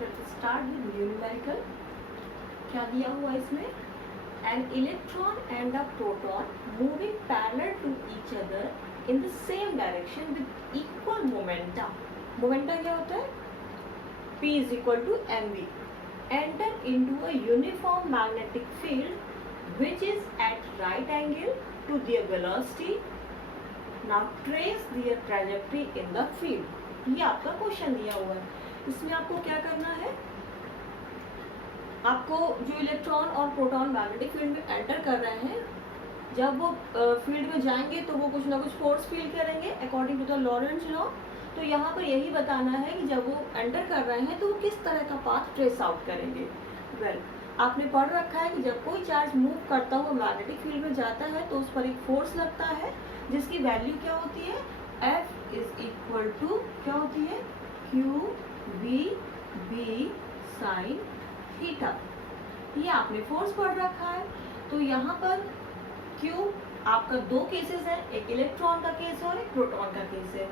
let's start with numerical. क्या दिया हुआ इसमें? An electron and a proton moving parallel to each other in the same direction with equal momenta. Momenta क्या होता है? P is equal to mv. Enter into a uniform magnetic field which is at right angle to their velocity. Now trace their trajectory in the field. ये आपका question दिया हुआ है. इसमें आपको क्या करना है? आपको जो इलेक्ट्रॉन और प्रोटॉन मैग्नेटिक फील्ड में एंटर कर रहे हैं, जब वो फील्ड में जाएंगे तो वो कुछ ना कुछ फोर्स फील करेंगे अकॉर्डिंग टू द लॉरेंट्ज लॉ. तो यहाँ पर यही बताना है कि जब वो एंटर कर रहे हैं तो वो किस तरह का पाथ ट्रेस आउट करेंगे. वेल, आपने पढ़ रखा है कि जब कोई चार्ज मूव करता हुआ मैग्नेटिक फील्ड में जाता है तो उस पर एक फोर्स लगता है जिसकी वैल्यू क्या होती है? F इज इक्वल टू क्या होती है? Q V B sine theta. ये आपने फोर्स पढ़ रखा है. तो यहाँ पर Q आपका दो केसेस है, एक इलेक्ट्रॉन का केस और एक प्रोटॉन का केस है.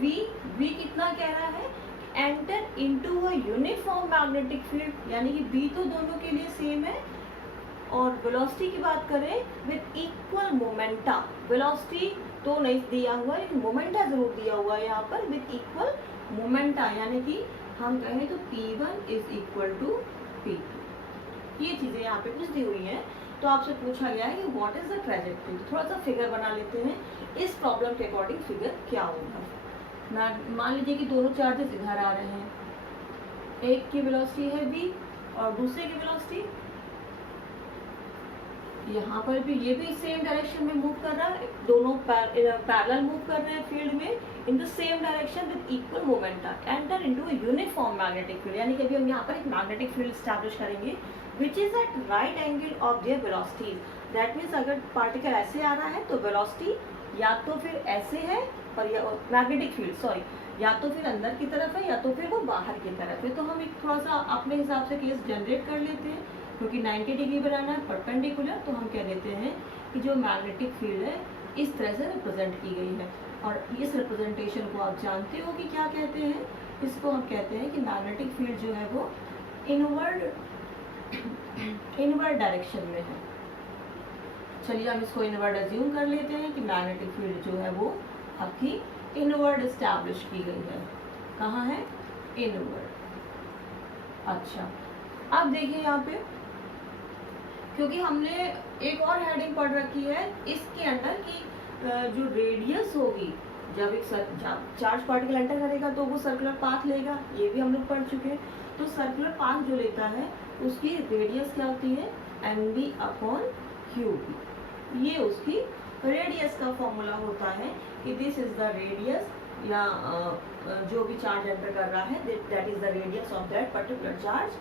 V कितना कह रहा है? Enter into a uniform magnetic field, यानी कि B तो दोनों के लिए सेम है. और वेलोसिटी की बात करें विद इक्वल मोमेंटा. वेलोसिटी तो नहीं दिया हुआ लेकिन मोमेंटा जरूर दिया हुआ है यहाँ पर विद इक्वल मोमेंटा, यानी कि हम कहें तो P1 is equal to P2. ये चीज़ें यहाँ पे कुछ दी हुई हैं. तो आपसे पूछा गया है कि व्हाट इज द ट्रैजेक्टरी. थोड़ा सा फिगर बना लेते हैं. इस प्रॉब्लम के अकॉर्डिंग फिगर क्या होगा. मान लीजिए कि दोनों चार्जेस इधर आ रहे हैं. एक की वेलोसिटी है v और दूसरे की वेलोसिटी यहाँ पर भी, ये भी सेम डायरेक्शन में मूव कर रहा है. दोनों पैरेलल मूव कर रहे हैं फील्ड में in the same direction with equal momenta. Enter into a uniform magnetic field, यानी कि अभी हम यहाँ पर एक मैग्नेटिक फील्ड स्टैब्लिश करेंगे which is at right angle of their velocities. That means अगर पार्टिकल ऐसे आ रहा है तो वेलोसिटी या तो फिर ऐसे है और मैग्नेटिक फील्ड सॉरी या तो फिर अंदर की तरफ है या तो फिर वो बाहर की तरफ है. तो हम एक थोड़ा सा अपने हिसाब से केस जनरेट कर लेते हैं. क्योंकि 90 डिग्री बनाना है परपेंडिकुलर, तो हम कह देते हैं कि जो मैग्नेटिक फील्ड है इस तरह से रिप्रेजेंट की गई है. और इस रिप्रेजेंटेशन को आप जानते हो कि क्या कहते हैं. इसको हम कहते हैं कि मैग्नेटिक फील्ड जो है वो इनवर्ड डायरेक्शन में है. चलिए हम इसको इनवर्ड अज्यूम कर लेते हैं कि मैग्नेटिक फील्ड जो है वो आपकी इनवर्ड एस्टैब्लिश की गई है. कहाँ है? इनवर्ड. अच्छा, अब देखिए यहाँ पे, क्योंकि हमने एक और हेडिंग पढ़ रखी है इसके अंदर की जो रेडियस होगी जब एक चार्ज पार्टिकल एंटर करेगा तो वो सर्कुलर पाथ लेगा. ये भी हम लोग पढ़ चुके हैं. तो सर्कुलर पाथ जो लेता है उसकी रेडियस क्या होती है? mv upon cube. ये उसकी रेडियस का फॉर्मूला होता है कि दिस इज द रेडियस, या जो भी चार्ज एंटर कर रहा है that is the radius of that particular charge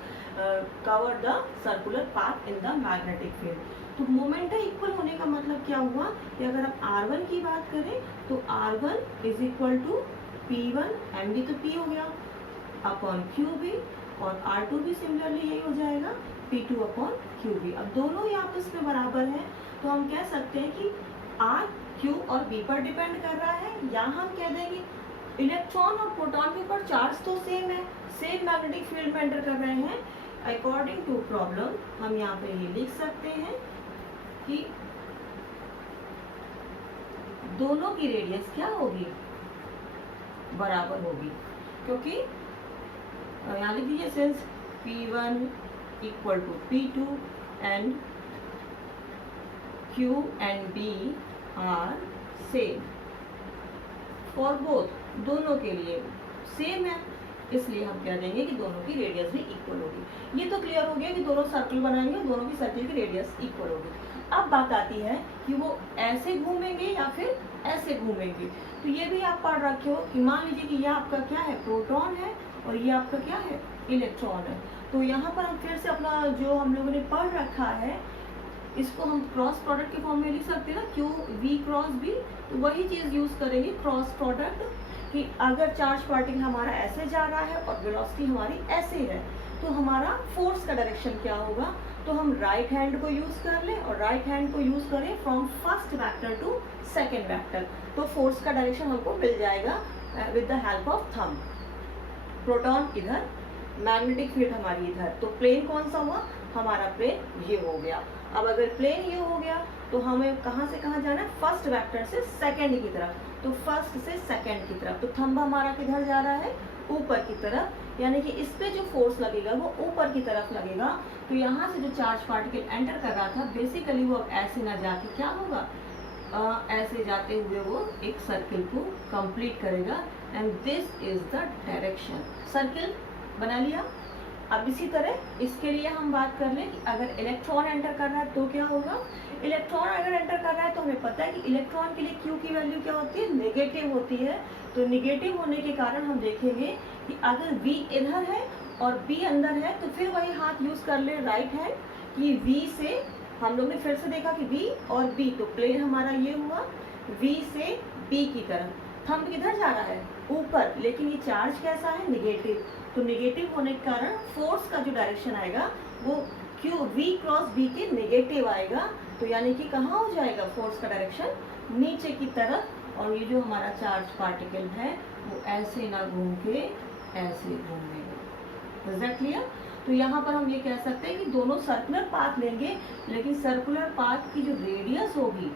cover the circular path in the magnetic field. तो मोमेंटा इक्वल होने का मतलब क्या हुआ कि अगर आप R1 की बात करें तो R1 is equal to P1, mv तो P हो गया अपॉन QV, और R2 भी सिमिलरली यही हो जाएगा P2 अपॉन QV. अब दोनों ही आपस में बराबर हैं तो हम कह सकते हैं कि R Q और B पर डिपेंड कर रहा है. या हम कह देंगे इलेक्ट्रॉन और प्रोटॉन के ऊपर चार्ज तो सेम है, सेम मैग्नेटिक फील्ड में एंटर कर रहे हैं. अकॉर्डिंग टू प्रॉब्लम हम यहाँ पे ये लिख सकते हैं कि दोनों की रेडियस क्या होगी? बराबर होगी. क्योंकि यहाँ लिख दीजिए since P1 equal to P2 and Q and B are same for both. दोनों के लिए सेम है, इसलिए हम कह देंगे कि दोनों की रेडियस भी इक्वल होगी. ये तो क्लियर हो गया कि दोनों सर्कल बनाएंगे और दोनों की सर्कल की रेडियस इक्वल होगी. अब बात आती है कि वो ऐसे घूमेंगे या फिर ऐसे घूमेंगे. तो ये भी आप पढ़ रखे हो कि मान लीजिए कि ये आपका क्या है? प्रोटॉन है और ये आपका क्या है? इलेक्ट्रॉन है. तो यहाँ पर हम फिर से अपना जो हम लोगों ने पढ़ रखा है इसको हम क्रॉस प्रोडक्ट के फॉर्म में लिख सकते हैं ना, क्यू वी क्रॉस बी. तो वही चीज़ यूज़ करेंगे क्रॉस प्रोडक्ट कि अगर चार्ज पार्टिकल हमारा ऐसे जा रहा है और वेलोसिटी हमारी ऐसे है तो हमारा फोर्स का डायरेक्शन क्या होगा. तो हम राइट हैंड को यूज़ कर लें और राइट हैंड को यूज़ करें from first vector to second vector. तो फोर्स का डायरेक्शन हमको मिल जाएगा with the help of thumb. Proton इधर मैग्नेटिक फील्ड हमारी इधर, तो प्लेन कौन सा हुआ, हमारा प्लेन ये हो गया। अब अगर प्लेन ये हो गया तो हमें कहाँ से कहाँ जाना है, फर्स्ट वेक्टर से सेकंड की तरफ, तो फर्स्ट से सेकंड की तरफ, तो थंब हमारा किधर जा रहा है, ऊपर की तरफ, यानी कि इस पे जो फोर्स लगेगा वो ऊपर की तरफ लगेगा। तो यहाँ से जो चार्ज पार्टिकल एंटर कर रहा था बेसिकली वो अब ऐसे ना जाके क्या होगा, ऐसे जाते हुए वो एक सर्किल को कंप्लीट करेगा, and this is the direction. Circle बना लिया। अब इसी तरह इसके लिए हम बात कर लें कि अगर इलेक्ट्रॉन एंटर कर रहा है तो क्या होगा, इलेक्ट्रॉन अगर एंटर कर रहा है तो हमें पता है कि इलेक्ट्रॉन के लिए Q की वैल्यू क्या होती है, नेगेटिव होती है। तो नेगेटिव होने के कारण हम देखेंगे कि अगर V इधर है और B अंदर है तो फिर वही हाथ यूज कर ले राइट हैंड कि V से, हम लोग ने फिर से देखा कि V और B, तो प्लेन हमारा ये हुआ V से B की तरफ, थंब किधर जा रहा है, ऊपर, लेकिन ये चार्ज कैसा है, नेगेटिव। तो नेगेटिव होने के कारण फोर्स का जो डायरेक्शन आएगा वो V क्रॉस B के नेगेटिव आएगा। तो यानी कि कहाँ हो जाएगा फोर्स का डायरेक्शन, नीचे की तरफ, और ये जो हमारा चार्ज पार्टिकल है वो ऐसे ना घूम के ऐसे घूमेगा। Is that clear? तो यहाँ पर हम ये कह सकते हैं कि दोनों सर्कुलर पाथ लेंगे, लेकिन सर्कुलर पाथ की जो रेडियस होगी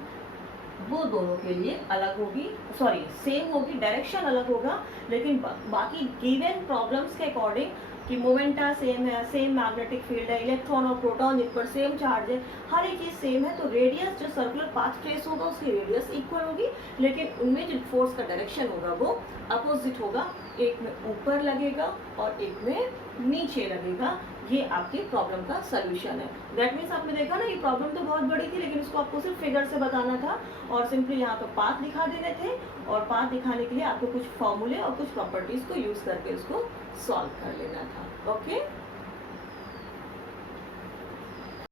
वो दोनों के लिए अलग होगी, सॉरी सेम होगी, डायरेक्शन अलग होगा, लेकिन बाकी गिवन प्रॉब्लम्स के अकॉर्डिंग कि मोमेंटा सेम है, सेम मैग्नेटिक फील्ड है, इलेक्ट्रॉन और प्रोटॉन जिन पर सेम चार्ज है, हर एक चीज़ सेम है, तो रेडियस जो सर्कुलर पाथ ट्रेस होगा उसकी रेडियस इक्वल होगी, लेकिन उनमें जो फोर्स का डायरेक्शन होगा वो अपोजिट होगा, एक में ऊपर लगेगा और एक में नीचे लगेगा। ये आपकी प्रॉब्लम का सोल्यूशन है। दैट मीन्स आपने देखा ना, ये प्रॉब्लम तो बहुत बड़ी थी लेकिन इसको आपको सिर्फ फिगर से बताना था और सिंपली यहाँ पे पाथ दिखा देने थे, और पाथ दिखाने के लिए आपको कुछ फॉर्मूले और कुछ प्रॉपर्टीज को यूज करके इसको सॉल्व कर लेना था।